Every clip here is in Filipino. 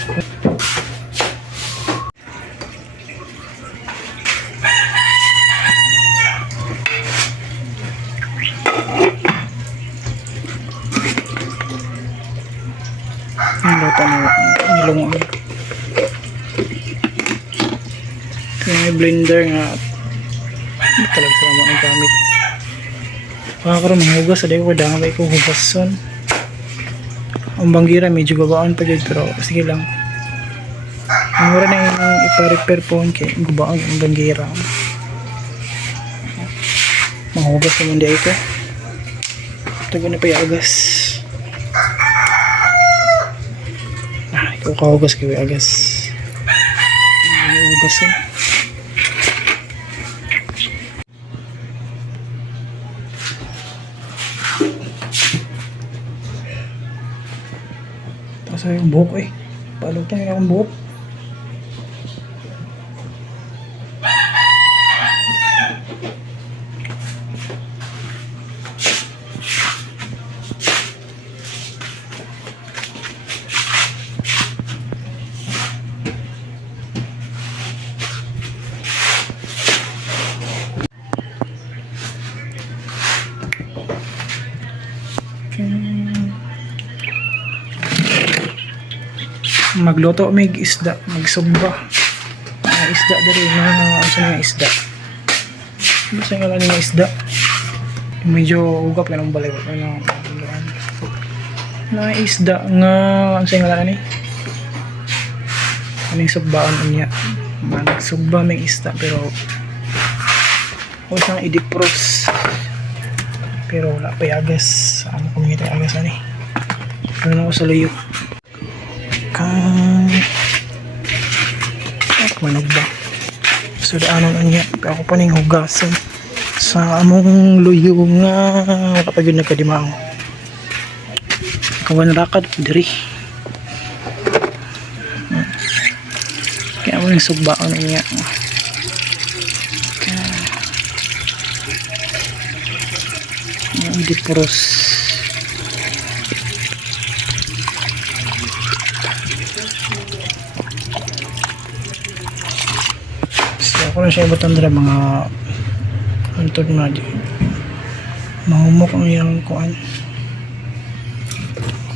Ang luto na nilungan. Kaya may blender nga talaga sa mga gamit. Pakakaroon mga hugas, aday ko dangay ko hugason. Ang banggira medyo gabaan pa dyan, pero sige lang. Ang mura na yung ipa-repair po kaya gabaan ang banggira. Mahugas naman dahil ko. Tago na pa iagas. Ikaw kahugas kayo iagas. Hugas yun. Tapos yung buhok eh. Palutan yung akong buhok. Magluto may isda, magsugba. Isda diri na ano na isda. Ano sa ngalan ng isda? Medyo ugap kanang balay ko na isda nga ano sa ngalan ni? Aning sugbaan niya. Magsugba may isda pero wala sang i-defrost. Pero wala pa yagas. Ano kung hindi agas ani? Ano na ko sa luyo. Manog ba? So daanon niya ako pa ning hugasan sa among luyo nga wala pa gyud nagkadimaw. Kawan rakad diri. Kaya mo ning sugbaon niya. Hindi puros. Ako na siya ibatang dala mga antod na di mahumok ang iyang kuan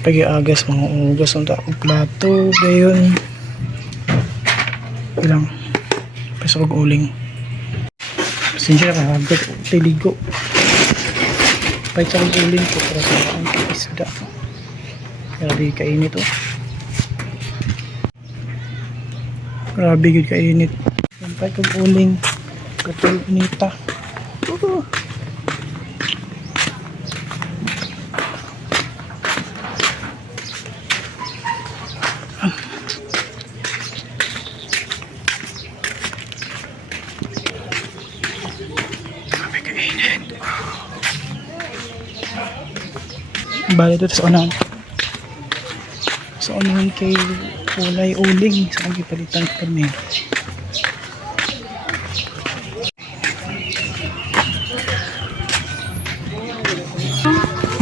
pag-iagas mga ugas ang takong plato gayon ilang pasok og uling pasensya na kagad tiligo pahit sa og uling ko para sa ang isda grabe kainit oh grabe gud kainit sampai kong uling katul inita bali ito sa unahan kay kulay uling sa kong palitan kami.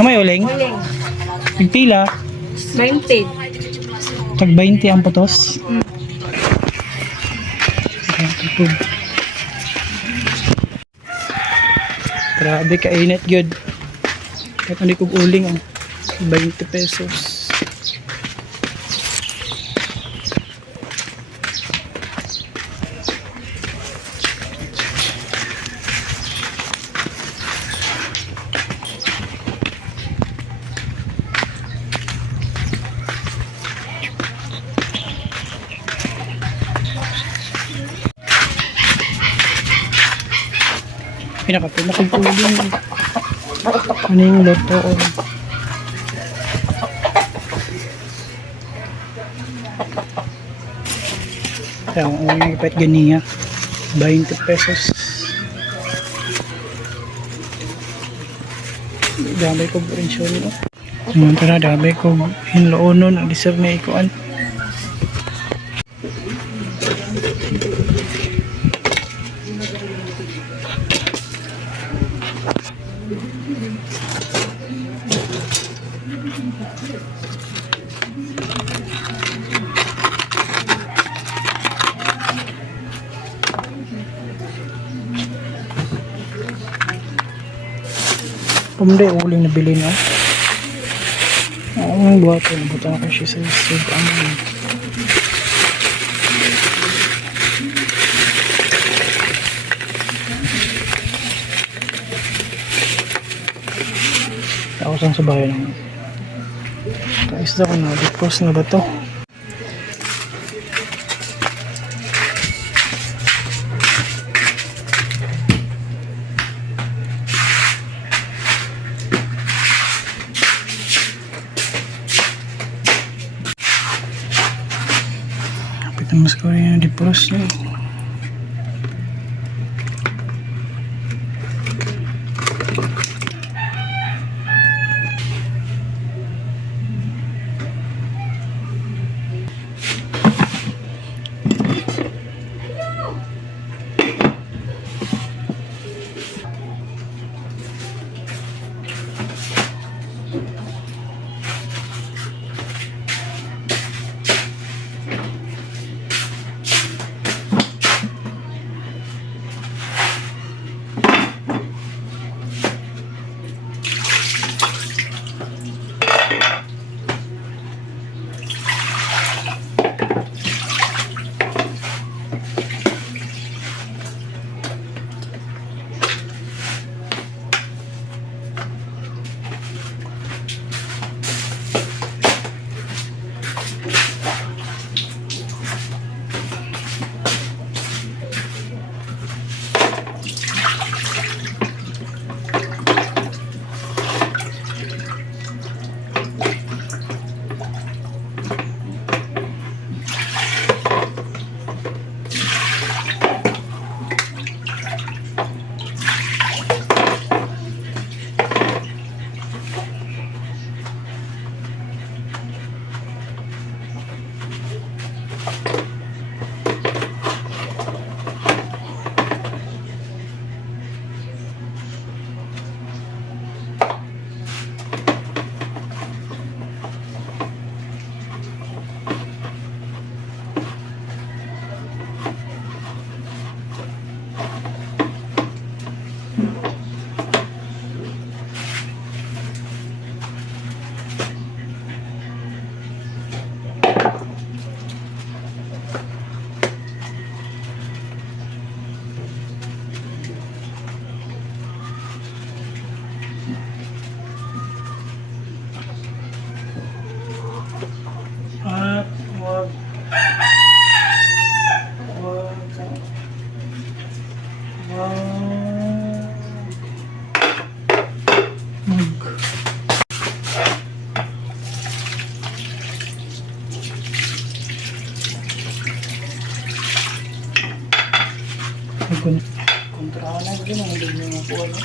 May uling? Uling. Pila? 20. Tag 20 ang putos? Grabe kainit yun. Kahit hindi kong uling 20 pesos. Pinakapulong ano yung loto kaya kung yung ipait ganiya 20 pesos dami ko brensyon tara dami ko hinloonon ang deserve na ikuan Hindi, uling nabili na. Ang buhato, nabutan ko siya sa isig. Ako saan sa bahay naman. Kaisda ko na, dipos na ba to? Kapitan mas ko rin yung dipos niya. Kontrahan na din ang hindi nyo po ano.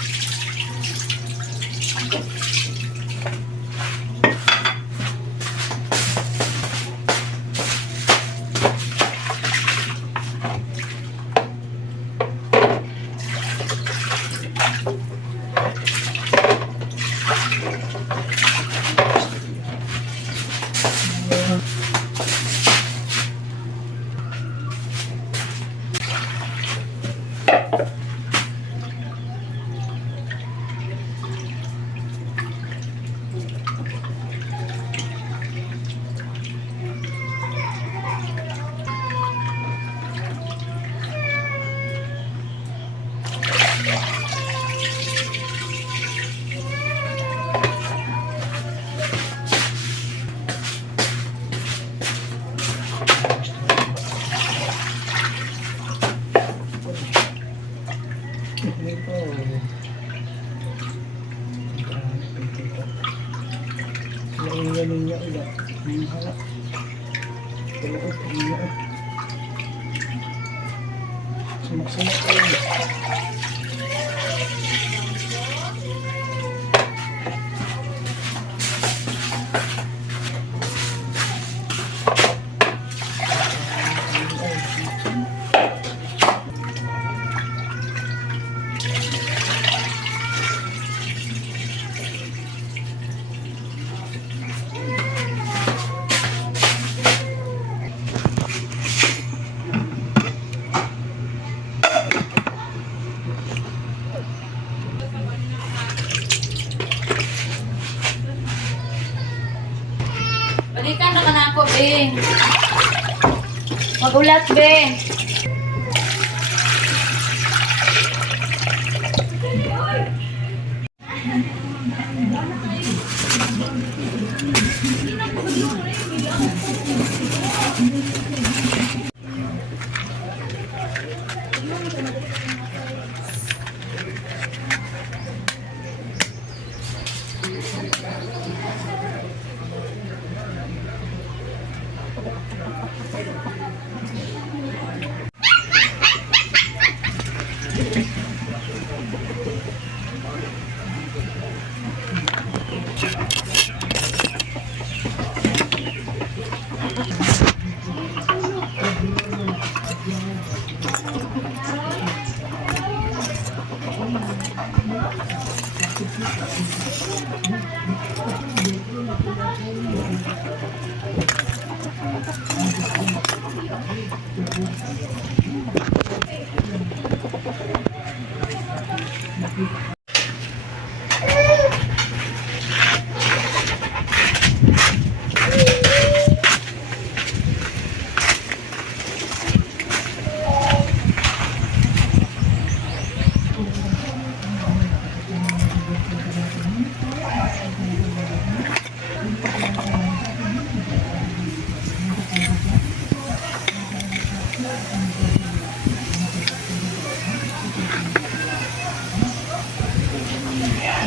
Ninyo ulit. Hala. Tulog ko ninyo. Sumak-sumak ko lang. Balikan naman ako, be. Magulat, be.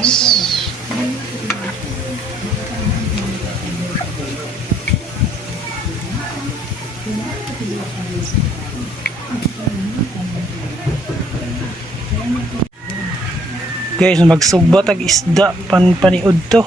Yes. Guys, magsugba tag isda paniud to.